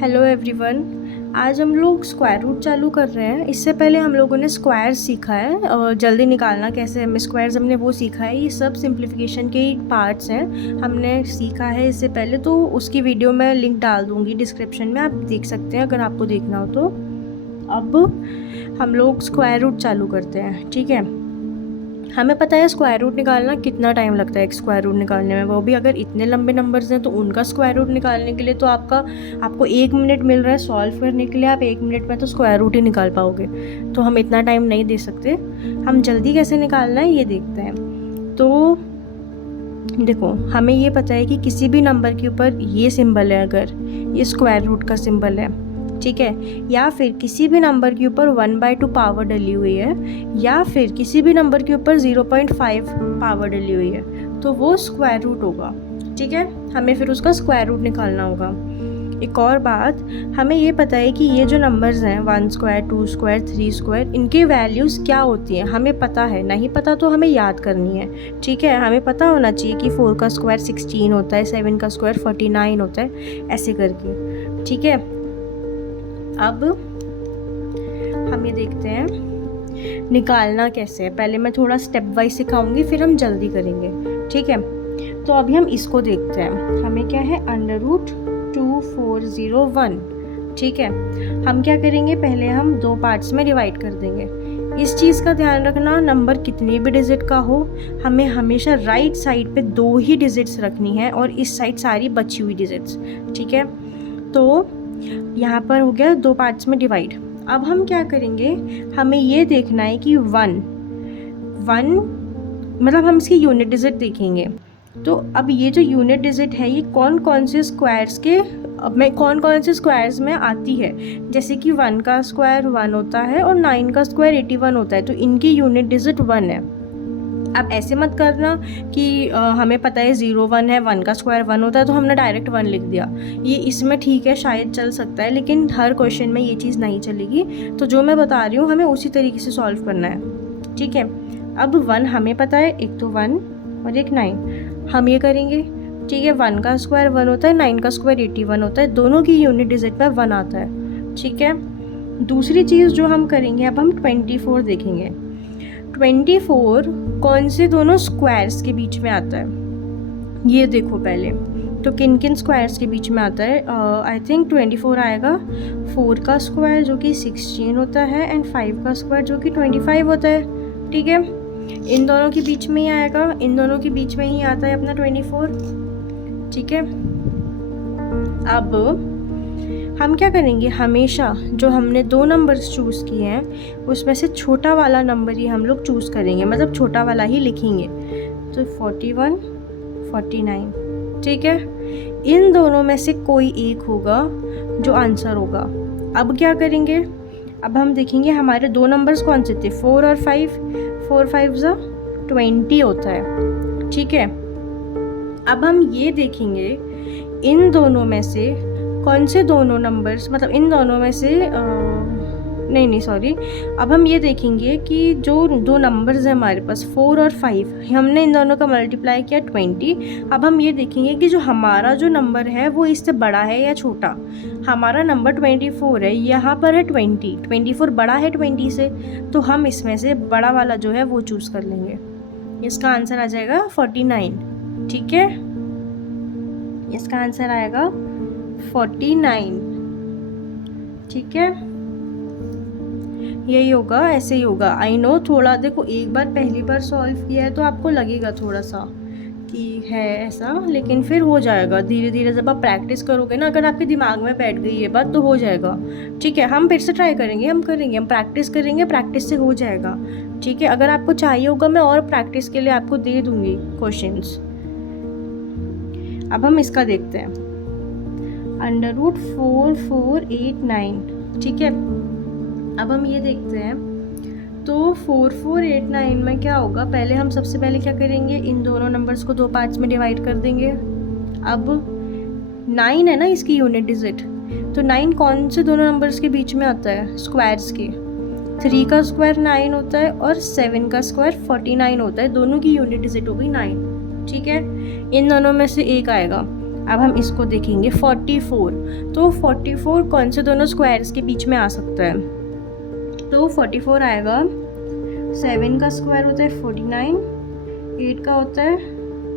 Hello everyone. आज हम लोग स्क्वायर रूट चालू कर रहे हैं। इससे पहले हम लोगों ने स्क्वायर सीखा है और जल्दी निकालना कैसे हमें स्क्वायर्स हमने वो सीखा है। ये सब सिंप्लीफिकेशन के ही पार्ट्स हैं, हमने सीखा है इससे पहले। तो उसकी वीडियो मैं लिंक डाल दूँगी डिस्क्रिप्शन में, आप देख सकते हैं अगर आपको देखना हो तो। अब हम लोग स्क्वायर रूट चालू करते हैं, ठीक है। हमें पता है स्क्वायर रूट निकालना कितना टाइम लगता है एक स्क्वायर रूट निकालने में, वो भी अगर इतने लंबे नंबर्स हैं तो उनका स्क्वायर रूट निकालने के लिए तो आपको 1 मिनट मिल रहा है सॉल्व करने के लिए। आप 1 मिनट में तो स्क्वायर रूट ही निकाल पाओगे, तो हम इतना टाइम नहीं दे सकते। हम जल्दी कैसे निकालना है ये देखते हैं। तो देखो, हमें ये पता है कि किसी भी नंबर के ऊपर ये सिंबल है, अगर ये स्क्वायर रूट का सिंबल है, ठीक है, या फिर किसी भी नंबर के ऊपर 1/2 पावर डली हुई है, या फिर किसी भी नंबर के ऊपर 0.5 पावर डली हुई है, तो वो स्क्वायर रूट होगा, ठीक है। हमें फिर उसका स्क्वायर रूट निकालना होगा। एक और बात, हमें ये पता है कि ये जो नंबर्स हैं 1 स्क्वायर, 2 स्क्वायर, 3 स्क्वायर, इनकी वैल्यूज़ क्या होती हैं हमें पता है। नहीं पता तो हमें याद करनी है, ठीक है। हमें पता होना चाहिए कि 4 का स्क्वायर 16 होता है, 7 का स्क्वायर 49 होता है, ऐसे करके, ठीक है। अब हम ये देखते हैं निकालना कैसे है। पहले मैं थोड़ा स्टेप वाइज सिखाऊंगी, फिर हम जल्दी करेंगे, ठीक है। तो अभी हम इसको देखते हैं। हमें क्या है, √2401, ठीक है। हम क्या करेंगे, पहले हम 2 पार्ट्स में डिवाइड कर देंगे। इस चीज़ का ध्यान रखना, नंबर कितने भी डिजिट का हो, हमें हमेशा राइट साइड पे 2 ही डिजिट्स रखनी है और इस साइड सारी बची हुई डिजिट्स, ठीक है। तो यहाँ पर हो गया 2 पार्ट्स में डिवाइड। अब हम क्या करेंगे, हमें ये देखना है कि 1 मतलब हम इसकी यूनिट डिजिट देखेंगे। तो अब ये जो यूनिट डिजिट है ये कौन कौन से स्क्वायर्स में आती है। जैसे कि 1 का स्क्वायर 1 होता है और 9 का स्क्वायर 81 होता है, तो इनकी यूनिट डिजिट 1 है। अब ऐसे मत करना कि हमें पता है 0 1 है, 1 का स्क्वायर 1 होता है तो हमने डायरेक्ट 1 लिख दिया। ये इसमें ठीक है, शायद चल सकता है, लेकिन हर क्वेश्चन में ये चीज़ नहीं चलेगी। तो जो मैं बता रही हूँ हमें उसी तरीके से सॉल्व करना है, ठीक है। अब 1 हमें पता है, एक तो 1 और एक 9। हम ये करेंगे, ठीक है। 1 का स्क्वायर 1 होता है, 9 का स्क्वायर 81 होता है, दोनों की यूनिट डिजिट में 1 आता है, ठीक है। दूसरी चीज़ जो हम करेंगे, अब हम 24 देखेंगे। 24 कौन से दोनों स्क्वायर्स के बीच में आता है, ये देखो पहले। तो किन किन स्क्वायर्स के बीच में आता है, आई थिंक 24 आएगा 4 का स्क्वायर जो कि 16 होता है एंड 5 का स्क्वायर जो कि 25 होता है, ठीक है। इन दोनों के बीच में ही आएगा, इन दोनों के बीच में ही आता है अपना 24, ठीक है। अब हम क्या करेंगे, हमेशा जो हमने 2 नंबर्स चूज़ किए हैं उसमें से छोटा वाला नंबर ही हम लोग चूज़ करेंगे, मतलब छोटा वाला ही लिखेंगे। तो 41 49, ठीक है। इन दोनों में से कोई एक होगा जो आंसर होगा। अब क्या करेंगे, अब हम देखेंगे हमारे 2 नंबर्स कौन से थे, 4 और 5। 4 5 ज़ा 20 होता है, ठीक है। अब हम ये देखेंगे इन दोनों में से कौन से दोनों नंबर्स, मतलब इन दोनों में से अब हम ये देखेंगे कि जो 2 नंबर्स हैं हमारे पास 4 और 5, हमने इन दोनों का मल्टीप्लाई किया 20। अब हम ये देखेंगे कि जो हमारा जो नंबर है वो इससे बड़ा है या छोटा। हमारा नंबर 24 है, यहाँ पर है 20, 24 बड़ा है 20 से, तो हम इसमें से बड़ा वाला जो है वो चूज़ कर लेंगे। इसका आंसर आ जाएगा 49, ठीक है। इसका आंसर आएगा 49, ठीक है। यही होगा, ऐसे ही होगा। आई नो, थोड़ा देखो, एक बार पहली बार सॉल्व किया है तो आपको लगेगा थोड़ा सा कि है ऐसा, लेकिन फिर हो जाएगा धीरे धीरे। जब आप प्रैक्टिस करोगे ना, अगर आपके दिमाग में बैठ गई ये बात तो हो जाएगा, ठीक है। हम फिर से ट्राई करेंगे, हम प्रैक्टिस करेंगे, प्रैक्टिस से हो जाएगा, ठीक है। अगर आपको चाहिए होगा मैं और प्रैक्टिस के लिए आपको दे दूँगी क्वेश्चंस। अब हम इसका देखते हैं, √4489, ठीक है। अब हम ये देखते हैं, तो 4489 में क्या होगा, पहले हम सबसे पहले क्या करेंगे, इन दोनों नंबर्स को 2 पार्ट्स में डिवाइड कर देंगे। अब 9 है ना इसकी यूनिट डिजिट, तो 9 कौन से दोनों नंबर्स के बीच में आता है, स्क्वायर्स के। 3 का स्क्वायर 9 होता है और 7 का स्क्वायर 49 होता है, दोनों की यूनिट डिजिट हो गई 9, ठीक है। इन दोनों में से एक आएगा। अब हम इसको देखेंगे 44, तो 44 कौन से दोनों स्क्वायर्स के बीच में आ सकता है? तो 44 आएगा, 7 का स्क्वायर होता है 49, 8 का होता है,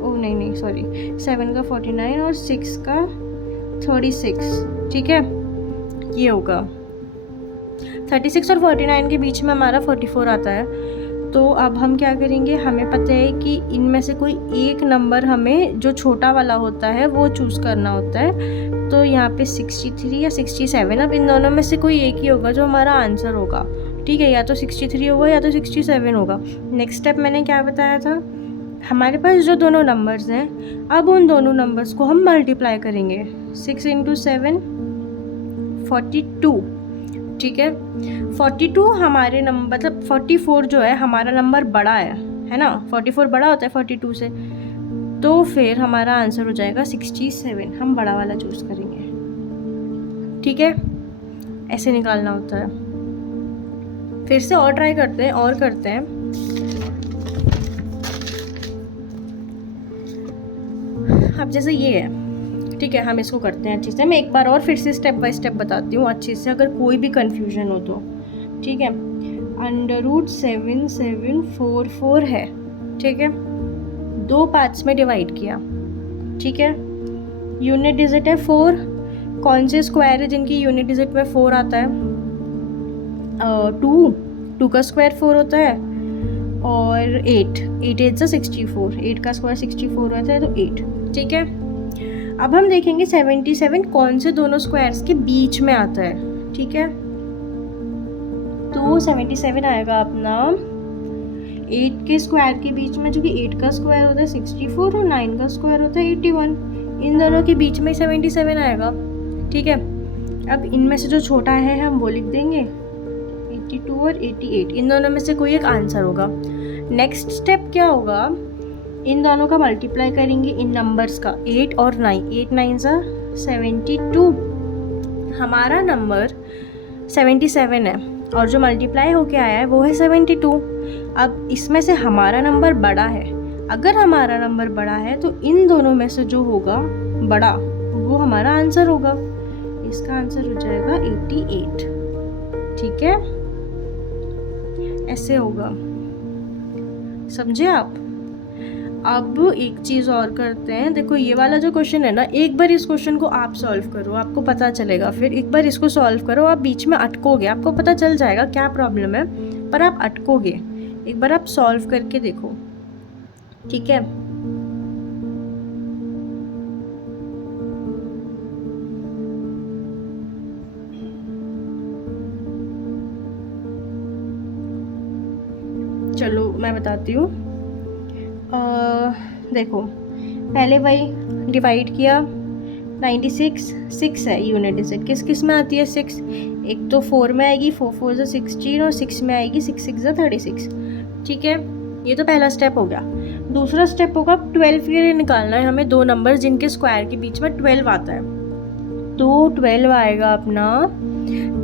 ओ नहीं सॉरी, 7 का 49 और 6 का 36, ठीक है, ये होगा 36 और 49 के बीच में हमारा 44 आता है। तो अब हम क्या करेंगे, हमें पता है कि इनमें से कोई एक नंबर हमें जो छोटा वाला होता है वो चूज़ करना होता है। तो यहाँ पे 63 या 67, अब इन दोनों में से कोई एक ही होगा जो हमारा आंसर होगा, ठीक है, या तो 63 होगा या तो 67 होगा। नेक्स्ट स्टेप मैंने क्या बताया था, हमारे पास जो दोनों नंबर्स हैं, अब उन दोनों नंबर्स को हम मल्टीप्लाई करेंगे। 6 × 7 42, ठीक है। 42 हमारे नंबर, मतलब 44 जो है हमारा नंबर बड़ा है ना, 44 बड़ा होता है 42 से, तो फिर हमारा आंसर हो जाएगा 67, हम बड़ा वाला चूज़ करेंगे, ठीक है, ऐसे निकालना होता है। फिर से और ट्राई करते हैं और करते हैं। अब जैसे ये है, ठीक है, हम इसको करते हैं अच्छे से। मैं एक बार और फिर से स्टेप बाय स्टेप बताती हूँ अच्छे से, अगर कोई भी कन्फ्यूजन हो तो, ठीक है। √7744 है, ठीक है, 2 पार्ट्स में डिवाइड किया, ठीक है। यूनिट डिजिट है 4, कौन से स्क्वायर है जिनकी यूनिट डिजिट में 4 आता है? 2 का स्क्वायर 4 होता है, और 8 8 से 64, 8 का स्क्वायर 64 होता है, तो 8, ठीक है। अब हम देखेंगे 77 कौन से दोनों स्क्वायर्स के बीच में आता है, ठीक है। तो 77 आएगा अपना 8 के स्क्वायर के बीच में, जो कि 8 का स्क्वायर होता है 64 और 9 का स्क्वायर होता है 81, इन दोनों के बीच में 77 आएगा, ठीक है। अब इनमें से जो छोटा है हम वो लिख देंगे, 82 और 88, इन दोनों में से कोई एक आंसर होगा। नेक्स्ट स्टेप क्या होगा, इन दोनों का मल्टीप्लाई करेंगे इन नंबर्स का, 8 और 9, 8 9 सा 72, हमारा नंबर 77 है, और जो मल्टीप्लाई होके आया है वो है 72। अब इसमें से हमारा नंबर बड़ा है, अगर हमारा नंबर बड़ा है तो इन दोनों में से जो होगा बड़ा वो हमारा आंसर होगा, इसका आंसर हो जाएगा 88, ठीक है, ऐसे होगा, समझे आप। अब एक चीज़ और करते हैं, देखो ये वाला जो क्वेश्चन है ना, एक बार इस क्वेश्चन को आप सॉल्व करो, आपको पता चलेगा, फिर एक बार इसको सॉल्व करो, आप बीच में अटकोगे, आपको पता चल जाएगा क्या प्रॉब्लम है, पर आप अटकोगे, एक बार आप सॉल्व करके देखो, ठीक है। चलो मैं बताती हूँ, देखो पहले वही डिवाइड किया, 96 6 है यूनिट डिजिट, किस किस में आती है 6, एक तो 4 में आएगी, 4 4 से 16, और 6 में आएगी 6 6 से 36, ठीक है। ये तो पहला स्टेप हो गया। दूसरा स्टेप होगा 12 के लिए निकालना है हमें दो नंबर जिनके स्क्वायर के बीच में 12 आता है, तो 12 आएगा अपना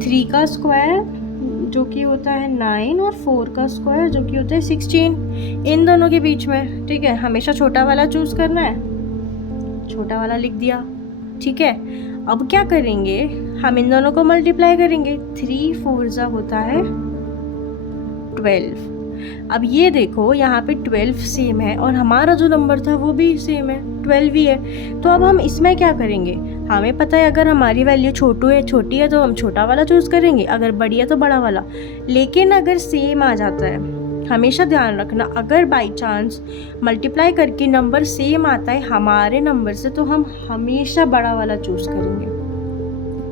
3 का स्क्वायर जो कि होता है 9 और 4 का स्क्वायर जो कि होता है 16, इन दोनों के बीच में, ठीक है। हमेशा छोटा वाला चूज़ करना है, छोटा वाला लिख दिया, ठीक है। अब क्या करेंगे, हम इन दोनों को मल्टीप्लाई करेंगे, 3 4 जा होता है 12। अब ये देखो यहाँ पे 12 सेम है और हमारा जो नंबर था वो भी सेम है, 12 ही है। तो अब हम इसमें क्या करेंगे, हमें पता है अगर हमारी वैल्यू छोटी है तो हम छोटा वाला चूज़ करेंगे, अगर बड़ी है तो बड़ा वाला। लेकिन अगर सेम आ जाता है, हमेशा ध्यान रखना, अगर बाई चांस मल्टीप्लाई करके नंबर सेम आता है हमारे नंबर से, तो हम हमेशा बड़ा वाला चूज़ करेंगे,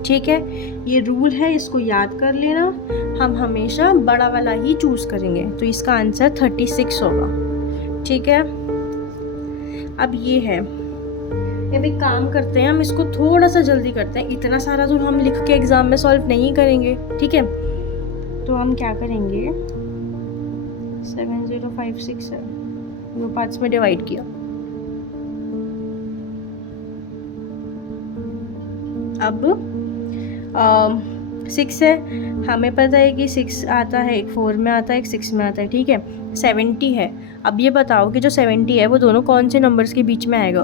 ठीक है। ये रूल है, इसको याद कर लेना, हम हमेशा बड़ा वाला ही चूज़ करेंगे। तो इसका आंसर 36 होगा, ठीक है। अब ये है, अब एक काम करते हैं, हम इसको थोड़ा सा जल्दी करते हैं, इतना सारा तो हम लिख के एग्ज़ाम में सॉल्व नहीं करेंगे, ठीक है। तो हम क्या करेंगे, 7056 है, 2 पार्ट्स में डिवाइड किया। अब 6 है, हमें पता है कि 6 आता है, एक 4 में आता है, एक 6 में आता है, ठीक है। 70 है, अब ये बताओ कि जो 70 है वो दोनों कौन से नंबर्स के बीच में आएगा,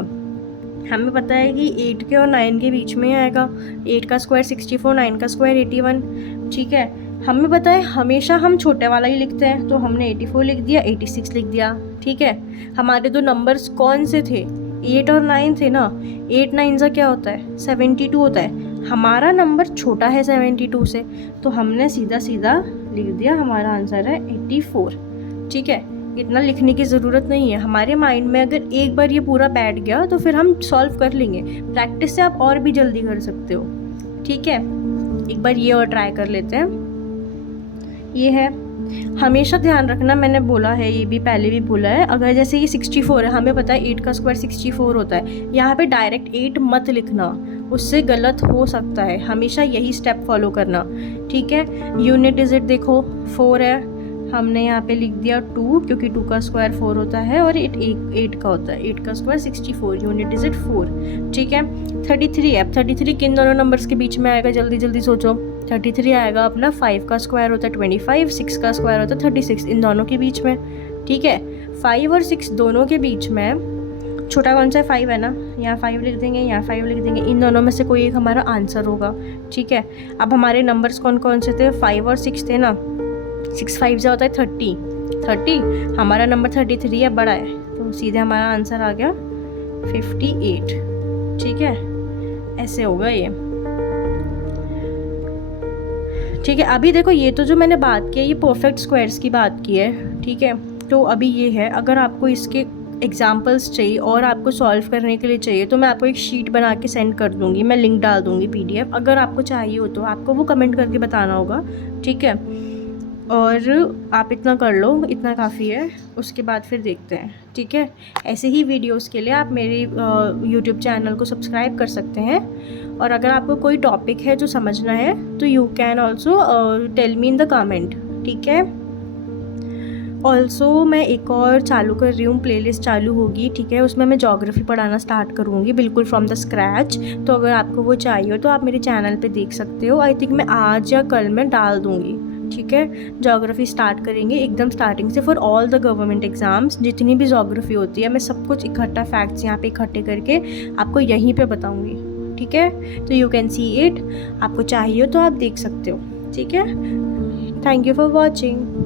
हमें पता है कि 8 के और 9 के बीच में आएगा। 8 का स्क्वायर 64, 9 का स्क्वायर 81। ठीक है, हमें पता है हमेशा हम छोटे वाला ही लिखते हैं, तो हमने 84 लिख दिया, 86 लिख दिया। ठीक है, हमारे दो नंबर्स कौन से थे? 8 और 9 थे ना। 8 9 का क्या होता है? 72 होता है। हमारा नंबर छोटा है 72 से, तो हमने सीधा सीधा लिख दिया, हमारा आंसर है 84। ठीक है, इतना लिखने की ज़रूरत नहीं है। हमारे माइंड में अगर एक बार ये पूरा बैठ गया तो फिर हम सॉल्व कर लेंगे। प्रैक्टिस से आप और भी जल्दी कर सकते हो। ठीक है, एक बार ये और ट्राई कर लेते हैं। ये है, हमेशा ध्यान रखना, मैंने बोला है, ये भी पहले भी बोला है, अगर जैसे ये 64 है, हमें पता है 8 का स्क्वायर 64 होता है, यहाँ पे डायरेक्ट 8 मत लिखना, उससे गलत हो सकता है। हमेशा यही स्टेप फॉलो करना। ठीक है, यूनिट डिजिट देखो 4 है, हमने यहाँ पे लिख दिया 2, क्योंकि 2 का स्क्वायर 4 होता है और 8 का होता है। 8 का स्क्वायर 64, यूनिट डिजिट 4। ठीक है, 33 है। 33 किन दोनों नंबर्स के बीच में आएगा? जल्दी जल्दी सोचो। 33 आएगा अपना 5 का स्क्वायर होता है 25, 6 का स्क्वायर होता है 36, इन दोनों के बीच में। ठीक है, 5 और 6 दोनों के बीच में छोटा कौन सा है? 5 है ना, यहाँ 5 लिख देंगे, यहाँ 5 लिख देंगे, इन दोनों में से कोई एक हमारा आंसर होगा। ठीक है, अब हमारे नंबर्स कौन कौन से थे? 5 और 6 थे ना। 6 5 से होता है 30, हमारा नंबर 33 है, बड़ा है, तो सीधे हमारा आंसर आ गया 58। ठीक है, ऐसे होगा ये। ठीक है, अभी देखो ये तो जो मैंने बात की है ये परफेक्ट स्क्वायर्स की बात की है। ठीक है, तो अभी ये है, अगर आपको इसके एग्जाम्पल्स चाहिए और आपको सॉल्व करने के लिए चाहिए तो मैं आपको एक शीट बना के सेंड कर दूँगी, मैं लिंक डाल दूँगी PDF। अगर आपको चाहिए हो तो आपको वो कमेंट करके बताना होगा। ठीक है, और आप इतना कर लो, इतना काफ़ी है, उसके बाद फिर देखते हैं। ठीक है, ऐसे ही वीडियोस के लिए आप मेरे YouTube चैनल को सब्सक्राइब कर सकते हैं। और अगर आपको कोई टॉपिक है जो समझना है तो you can also tell me in the comment. ठीक है, ऑल्सो मैं एक और चालू कर रही हूँ, प्लेलिस्ट चालू होगी। ठीक है, उसमें मैं ज्योग्राफी पढ़ाना स्टार्ट करूँगी बिल्कुल फ्रॉम द स्क्रैच। तो अगर आपको वो चाहिए हो तो आप मेरे चैनल पे देख सकते हो। आई थिंक मैं आज या कल में डाल दूँगी। ठीक है, ज्योग्राफी स्टार्ट करेंगे एकदम स्टार्टिंग से for all the government exams. जितनी भी ज्योग्राफी होती है मैं सब कुछ इकट्ठा फैक्ट्स यहाँ पे इकट्ठे करके आपको यहीं पे बताऊँगी। ठीक है, तो यू कैन सी इट, आपको चाहिए तो आप देख सकते हो। ठीक है, थैंक यू फॉर वॉचिंग।